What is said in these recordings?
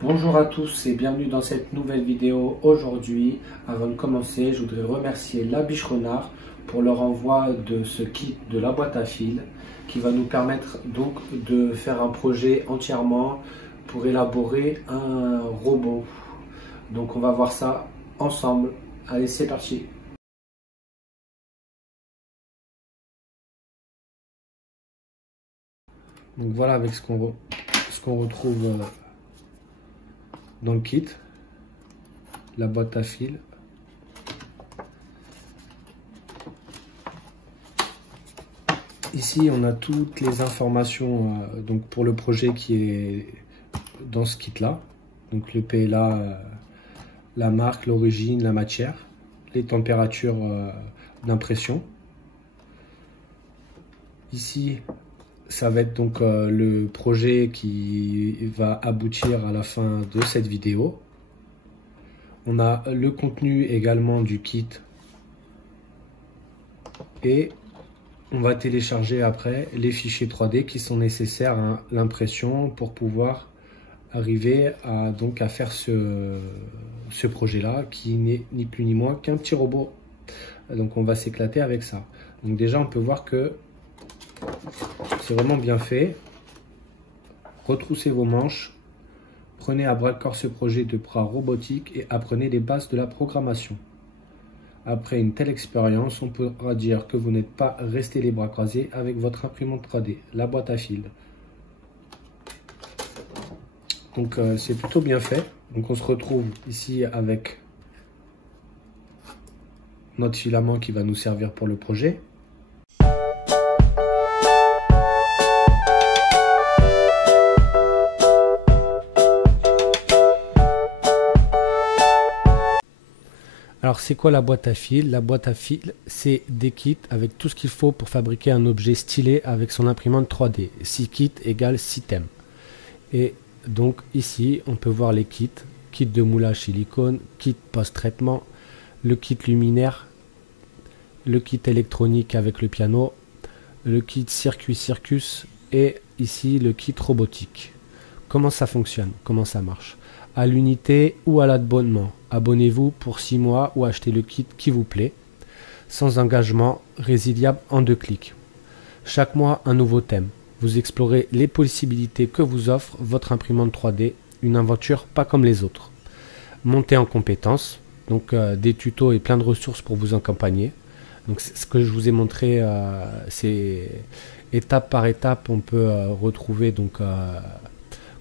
Bonjour à tous et bienvenue dans cette nouvelle vidéo. Aujourd'hui, avant de commencer, je voudrais remercier La Biche Renard pour leur envoi de ce kit de la boîte à fil qui va nous permettre donc de faire un projet entièrement pour élaborer un robot. Donc on va voir ça ensemble. Allez, c'est parti. Donc voilà avec ce qu'on retrouve dans le kit, la boîte à fil. Ici on a toutes les informations donc pour le projet qui est dans ce kit là, donc le PLA, la marque, l'origine, la matière, les températures d'impression. Ici ça va être donc le projet qui va aboutir à la fin de cette vidéo. On a le contenu également du kit et on va télécharger après les fichiers 3D qui sont nécessaires à l'impression pour pouvoir arriver à faire ce projet là qui n'est ni plus ni moins qu'un petit robot. Donc on va s'éclater avec ça. Donc déjà on peut voir que c'est vraiment bien fait. Retroussez vos manches, prenez à bras le corps ce projet de bras robotique et apprenez les bases de la programmation. Après une telle expérience, on pourra dire que vous n'êtes pas resté les bras croisés avec votre imprimante 3D, la boîte à fil. Donc c'est plutôt bien fait. Donc on se retrouve ici avec notre filament qui va nous servir pour le projet. Alors c'est quoi la boîte à fil? La boîte à fil, c'est des kits avec tout ce qu'il faut pour fabriquer un objet stylé avec son imprimante 3D. 6 kits égale 6 thèmes. Et donc ici, on peut voir les kits. Kit de moulage silicone, kit post-traitement, le kit luminaire, le kit électronique avec le piano, le kit circuit circus et ici le kit robotique. Comment ça fonctionne? Comment ça marche? À l'unité ou à l'abonnement. Abonnez-vous pour 6 mois ou achetez le kit qui vous plaît. Sans engagement, résiliable en 2 clics. Chaque mois, un nouveau thème. Vous explorez les possibilités que vous offre votre imprimante 3D. Une aventure pas comme les autres. Montez en compétences. Donc des tutos et plein de ressources pour vous accompagner. Donc ce que je vous ai montré, c'est étape par étape. On peut retrouver donc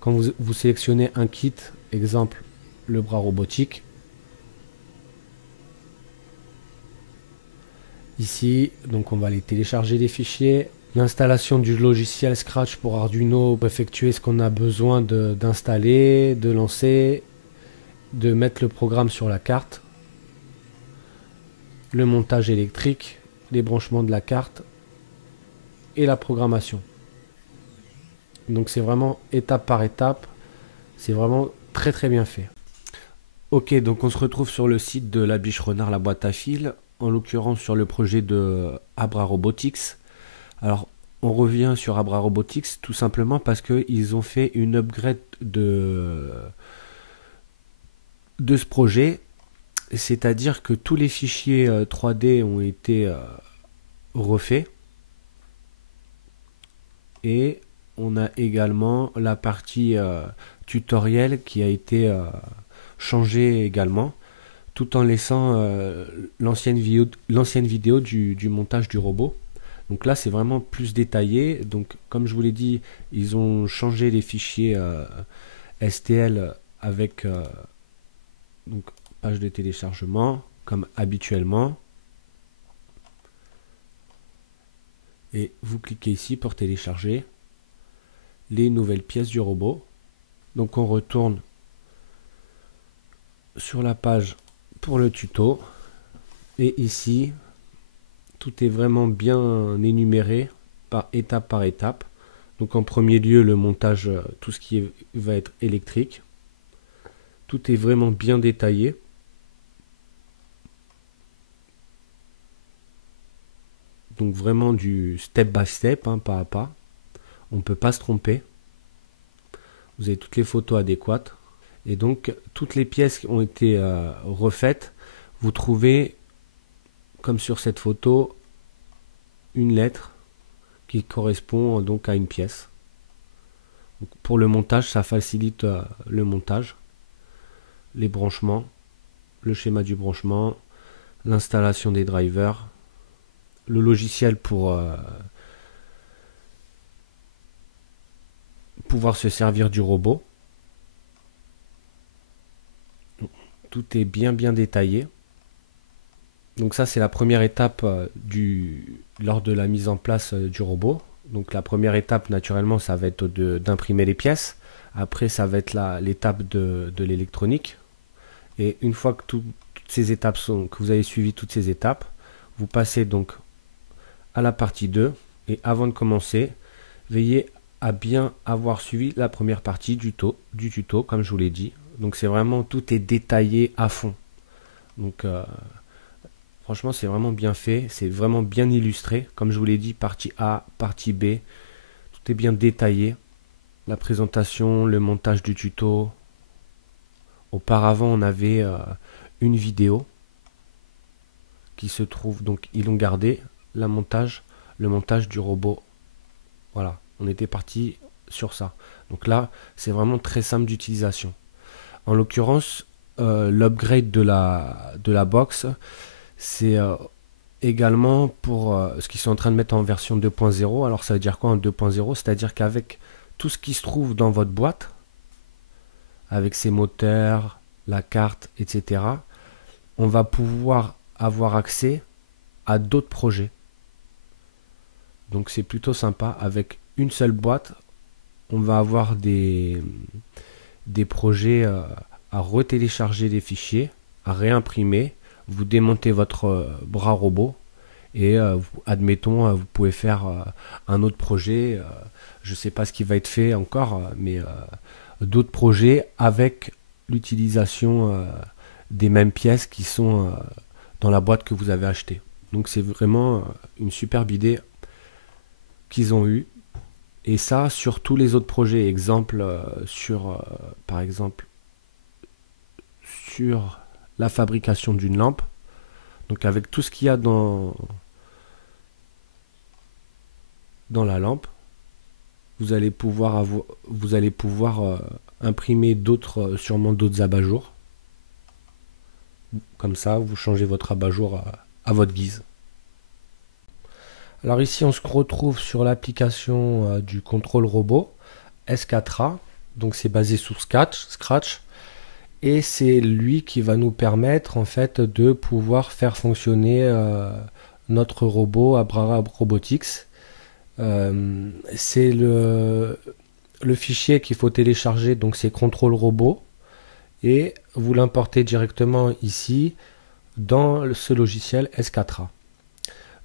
quand vous sélectionnez un kit, exemple le bras robotique. Ici, donc on va aller télécharger les fichiers. L'installation du logiciel Scratch pour Arduino pour effectuer ce qu'on a besoin d'installer, de lancer, de mettre le programme sur la carte. Le montage électrique, les branchements de la carte et la programmation. Donc c'est vraiment étape par étape. C'est vraiment très très bien fait. Ok, donc on se retrouve sur le site de La Biche Renard, la boîte à fil, en l'occurrence sur le projet de Abra Robotics. Alors on revient sur Abra Robotics tout simplement parce qu'ils ont fait une upgrade de ce projet, c'est-à-dire que tous les fichiers 3D ont été refaits et on a également la partie tutoriel qui a été changée également, tout en laissant l'ancienne vidéo du montage du robot. Donc là c'est vraiment plus détaillé. Donc comme je vous l'ai dit, ils ont changé les fichiers STL avec donc page de téléchargement comme habituellement. Et vous cliquez ici pour télécharger les nouvelles pièces du robot. Donc on retourne sur la page pour le tuto et ici tout est vraiment bien énuméré par étape. Donc en premier lieu le montage, tout ce qui va être électrique, tout est vraiment bien détaillé. Donc vraiment du step by step, hein, pas à pas. On ne peut pas se tromper. Vous avez toutes les photos adéquates. Et donc toutes les pièces qui ont été refaites, vous trouvez, comme sur cette photo, une lettre qui correspond donc à une pièce. Donc, pour le montage, ça facilite le montage, les branchements, le schéma du branchement, l'installation des drivers, le logiciel pour pouvoir se servir du robot. Tout est bien détaillé. Donc ça, c'est la première étape lors de la mise en place du robot. Donc la première étape, naturellement, ça va être d'imprimer les pièces. Après, ça va être l'étape de l'électronique. Et une fois que toutes ces étapes que vous avez suivi toutes ces étapes, vous passez donc à la partie 2. Et avant de commencer, veillez à bien avoir suivi la première partie du tuto, comme je vous l'ai dit. Donc c'est vraiment, tout est détaillé à fond. Donc franchement, c'est vraiment bien fait, c'est vraiment bien illustré. Comme je vous l'ai dit, partie A, partie B, tout est bien détaillé. La présentation, le montage du tuto. Auparavant, on avait une vidéo qui se trouve, donc ils l'ont gardé, le montage du robot. Voilà, on était parti sur ça. Donc là, c'est vraiment très simple d'utilisation. En l'occurrence, l'upgrade de la box, c'est également pour ce qu'ils sont en train de mettre en version 2.0. Alors ça veut dire quoi en 2.0? C'est-à-dire qu'avec tout ce qui se trouve dans votre boîte, avec ses moteurs, la carte, etc., on va pouvoir avoir accès à d'autres projets. Donc c'est plutôt sympa. Avec une seule boîte, on va avoir des projets à retélécharger des fichiers, à réimprimer. Vous démontez votre bras robot et admettons, vous pouvez faire un autre projet. Je ne sais pas ce qui va être fait encore, mais d'autres projets avec l'utilisation des mêmes pièces qui sont dans la boîte que vous avez achetée. Donc c'est vraiment une superbe idée qu'ils ont eue. Et ça, sur tous les autres projets, par exemple, sur la fabrication d'une lampe, donc avec tout ce qu'il y a dans la lampe, vous allez pouvoir imprimer sûrement d'autres abat-jours. Comme ça, vous changez votre abat-jour à votre guise. Alors ici, on se retrouve sur l'application du contrôle robot S4A. Donc c'est basé sur Scratch. Et c'est lui qui va nous permettre en fait de pouvoir faire fonctionner notre robot Abraham Robotics. C'est le fichier qu'il faut télécharger, donc c'est contrôle robot. Et vous l'importez directement ici dans ce logiciel S4A.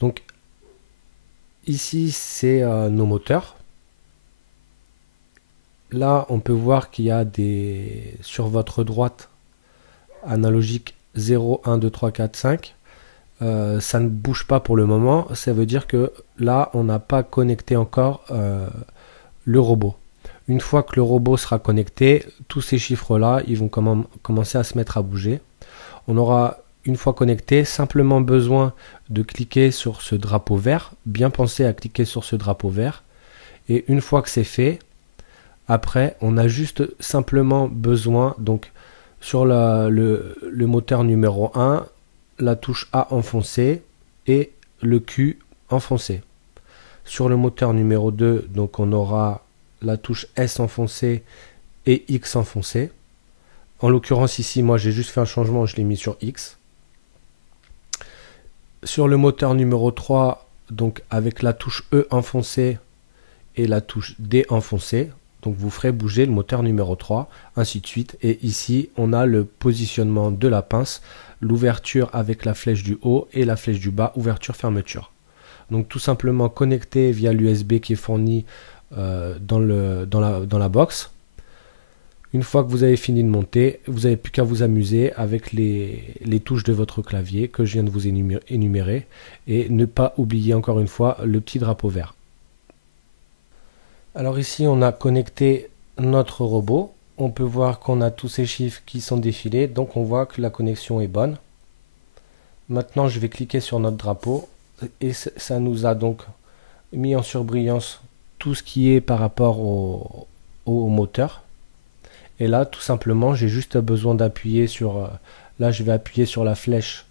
Donc ici, c'est nos moteurs. Là, on peut voir qu'il y a sur votre droite analogique 0, 1, 2, 3, 4, 5. Ça ne bouge pas pour le moment. Ça veut dire que là, on n'a pas connecté encore le robot. Une fois que le robot sera connecté, tous ces chiffres-là, ils vont commencer à se mettre à bouger. On aura, une fois connecté, simplement besoin de cliquer sur ce drapeau vert. Bien penser à cliquer sur ce drapeau vert. Et une fois que c'est fait, après, on a juste simplement besoin, donc sur le moteur numéro 1, la touche A enfoncée et le Q enfoncé. Sur le moteur numéro 2, donc on aura la touche S enfoncée et X enfoncé. En l'occurrence ici, moi j'ai juste fait un changement, je l'ai mis sur X. Sur le moteur numéro 3, donc avec la touche E enfoncée et la touche D enfoncée, donc vous ferez bouger le moteur numéro 3, ainsi de suite. Et ici, on a le positionnement de la pince, l'ouverture avec la flèche du haut et la flèche du bas, ouverture-fermeture. Donc tout simplement connecté via l'USB qui est fourni dans la box. Une fois que vous avez fini de monter, vous n'avez plus qu'à vous amuser avec les touches de votre clavier que je viens de vous énumérer et ne pas oublier encore une fois le petit drapeau vert. Alors ici on a connecté notre robot. On peut voir qu'on a tous ces chiffres qui sont défilés, donc on voit que la connexion est bonne. Maintenant je vais cliquer sur notre drapeau et ça nous a donc mis en surbrillance tout ce qui est par rapport au moteur. Et là tout simplement j'ai juste besoin d'appuyer sur, là je vais appuyer sur la flèche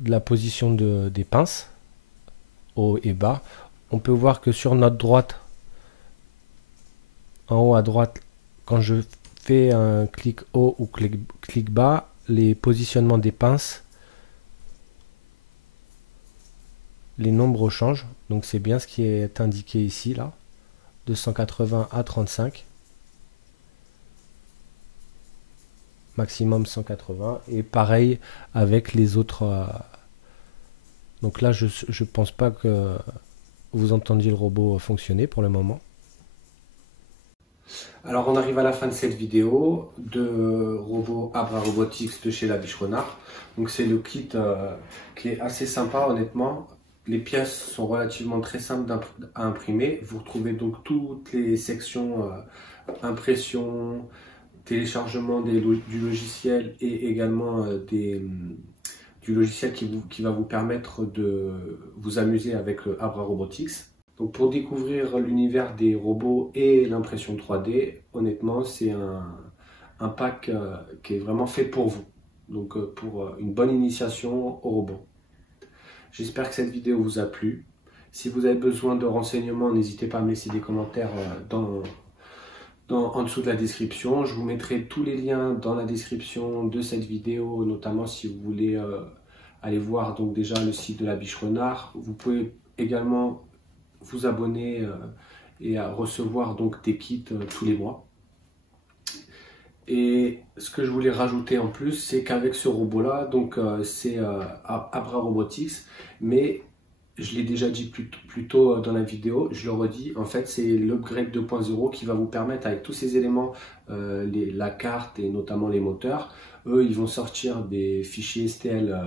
de la position des pinces, haut et bas. On peut voir que sur notre droite, en haut à droite, quand je fais un clic haut ou clic bas, les positionnements des pinces, les nombres changent. Donc c'est bien ce qui est indiqué ici, là, de 180 à 35. Maximum 180. Et pareil avec les autres. Donc là, je pense pas que vous entendiez le robot fonctionner pour le moment. Alors on arrive à la fin de cette vidéo de robot Abra Robotics de chez La Biche Renard. Donc c'est le kit qui est assez sympa honnêtement. Les pièces sont relativement très simples à imprimer. Vous retrouvez donc toutes les sections impression, téléchargement du logiciel et également du logiciel qui va vous permettre de vous amuser avec le Abra Robotics. Donc pour découvrir l'univers des robots et l'impression 3D, honnêtement, c'est un pack qui est vraiment fait pour vous. Donc pour une bonne initiation au robot. J'espère que cette vidéo vous a plu. Si vous avez besoin de renseignements, n'hésitez pas à me laisser des commentaires en dessous de la description. Je vous mettrai tous les liens dans la description de cette vidéo, notamment si vous voulez aller voir donc déjà le site de La Biche Renard. Vous pouvez également vous abonner et à recevoir donc des kits tous les mois. Et ce que je voulais rajouter en plus, c'est qu'avec ce robot là, donc c'est Abra Robotics, mais je l'ai déjà dit plus tôt dans la vidéo, je le redis, en fait c'est l'upgrade 2.0 qui va vous permettre avec tous ces éléments, la carte et notamment les moteurs, eux ils vont sortir des fichiers STL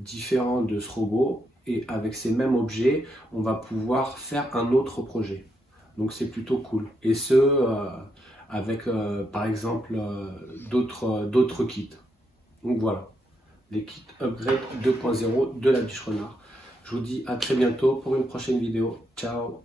différents de ce robot. Et avec ces mêmes objets, on va pouvoir faire un autre projet. Donc c'est plutôt cool. Et ce, avec par exemple d'autres kits. Donc voilà, les kits Upgrade 2.0 de La Biche Renard. Je vous dis à très bientôt pour une prochaine vidéo. Ciao!